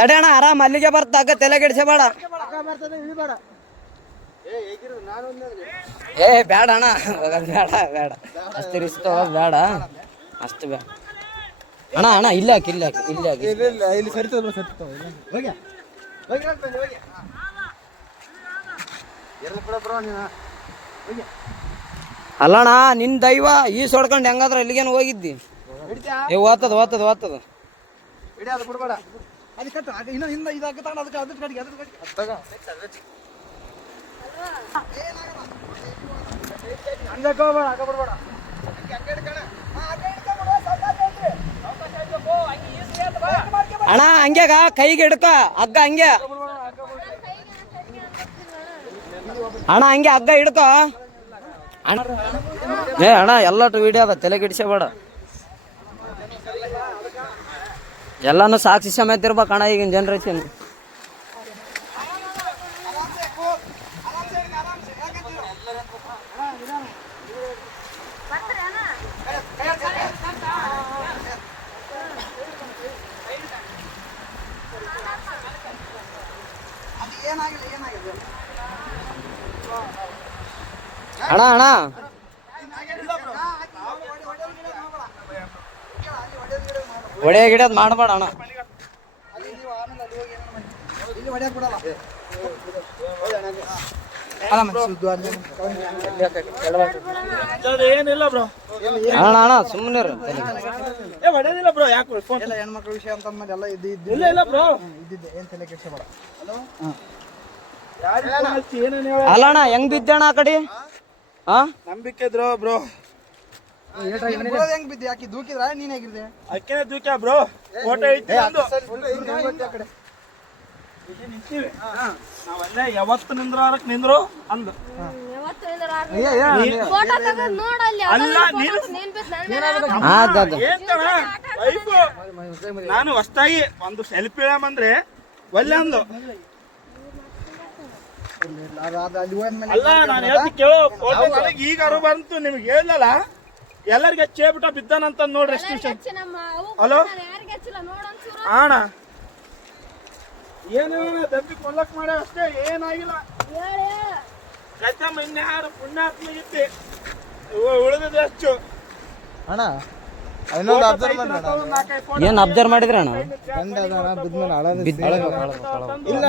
ತಡೆಯಣ ಆರಾಮ್ ಅಲ್ಲಿಗೆ ಬರ್ತಾಗ ತಲೆ ಕೆಡಿಸಬೇಡ. ಏ ಬೇಡ ಅಣ್ಣ ಬೇಡ ಬೇಡ ಅಷ್ಟು ರಿಸ್ಕ್ ತಗೋದು ಬೇಡ ಅಷ್ಟು ಬೇಡ ಅಣ್ಣ. ಅಣ್ಣ ಇಲ್ಲ ಹಾಕಿ ಇಲ್ಲ ಹಾಕಿ ಇಲ್ಲ ಹಾಕಿ ಇಲ್ಲಿ ಸರಿತದ ಅಲ್ಲಣ್ಣ ನಿನ್ ದೈವ ಈ ಸೊಡ್ಕೊಂಡು ಹೆಂಗಾದ್ರ ಎಲ್ಲಿಗೇನು ಹೋಗಿದ್ದಿ? ಏ ಓದ್ತದ ಓದ್ತದ ಓದ್ತದ ಬಿಡ್ಬೇಡ. ಅದು ಕಟ್ಟು ಇನ್ನು ಹಿಂದ ಇದಾಕ ತಗೊಂಡು ಅದಕ್ಕೆ ಅದ್ರ ಕಡೆಗೆ ಹಂಗಕ್ಕೆ ಹೋಗ್ಬೇಡ, ಹಾಕ ಬಿಡ್ಬೇಡ. ಅಣ್ಣ ಹಂಗ್ಯಾಗ ಕೈಗೆ ಹಿಡ್ಕ ಹಗ್ಗ ಹಂಗೆ ಅಣ್ಣ ಹಂಗೆ ಹಗ್ಗ ಹಿಡ್ಕೊ ಅಣ್ಣ. ಏ ಅಣ್ಣ ಎಲ್ಲಟು ವಿಡಿಯೋ ಅದ ತಲೆ ಕೆಡಿಸಬೇಡ. ಎಲ್ಲಾನು ಸಾಕ್ಷಿ ಸಮೇತ ಇರ್ಬೇಕು ಅಣ್ಣ ಈಗಿನ ಜನ್ರೇಷನ್. ಅಣ್ಣ ಅಣ್ಣ ಒಡೆ ಗಿಡದ್ ಮಾಡಬೇಡ ಅಣ್ಣ. ಏನಿಲ್ಲ ಬ್ರೋ, ಅಣ್ಣ ಅಣ್ಣ ಸುಮ್ಮನೆ ಹೊಡೆದಿಲ್ಲ ಬ್ರೋ. ಯಾಕೆ ಹೆಣ್ಮಕ್ಳ ವಿಷಯ ಅಂತ ಎಲ್ಲ ಇಲ್ಲ ಬ್ರೋ, ಇದ್ದಿದ್ದೆ ಏನ್ ತಲೆ ಕೆಡಿಸಬೇಡ. ಅಲ್ಲ ಅಣ್ಣ ಹೆಂಗ್ ಬಿದ್ದಣ್ಣ ಆ ಕಡೆ? ನಂಬಿಕೆ ಇದ್ರು ಬ್ರೋ. ಹೆಂಗ್ ಬಿದ್ದೆ? ಯಾಕೆ ದೂಕಿದ್ರ ನೀನ್ ಹೇಗಿದ್ದೆ? ಅಕ್ಕೇನೆ ದೂಕ್ಯ ಬ್ರೋ. ಫೋಟೋ ಐತಿ ನಾವಲ್ಲೇ ಯಾವತ್ತು ನಿಂದ್ರಕ್ ನಿಂದ್ರು ಅಂದು ನಾನು ಹೊಸ್ತಾಗಿ ಒಂದು ಸೆಲ್ಫಿ ಇಳಂದ್ರೆ ಒಲ್ಲೆ ಅಂದು. ಅಲ್ಲ ನಾನು ಹೇಳ್ತಿ ಕೇಳೋ ಫೋಟೋ ನನಗೆ ಈಗ ಅರು ಬಂತು, ನಿಮ್ಗೆ ಹೇಳಲ್ಲ ಎಲ್ಲರಿಗೆ ಚೇಬಿಟ ಬಿದ್ದಾನಂತ ನೋಡ್ರಿ. ಎಷ್ಟು ವಿಷಯ. ಹಲೋ ಅಣ್ಣ ಏನೇನ ದಬ್ಬಿ ಕೊಲ್ಲಕ್ ಮಾಡ ಅಷ್ಟೇ, ಏನಾಗಿಲ್ಲ. ಇನ್ಯಾರು ಪುಣ್ಯಾತ್ಮಗಿತ್ತಿ ಉಳಿದ ಹೆಚ್ಚು ಅಣ್ಣ. ಏನ್ ಅಬ್ಸರ್ವ್ ಮಾಡಿದ್ರ ಅಣ್ಣ? ಇಲ್ಲ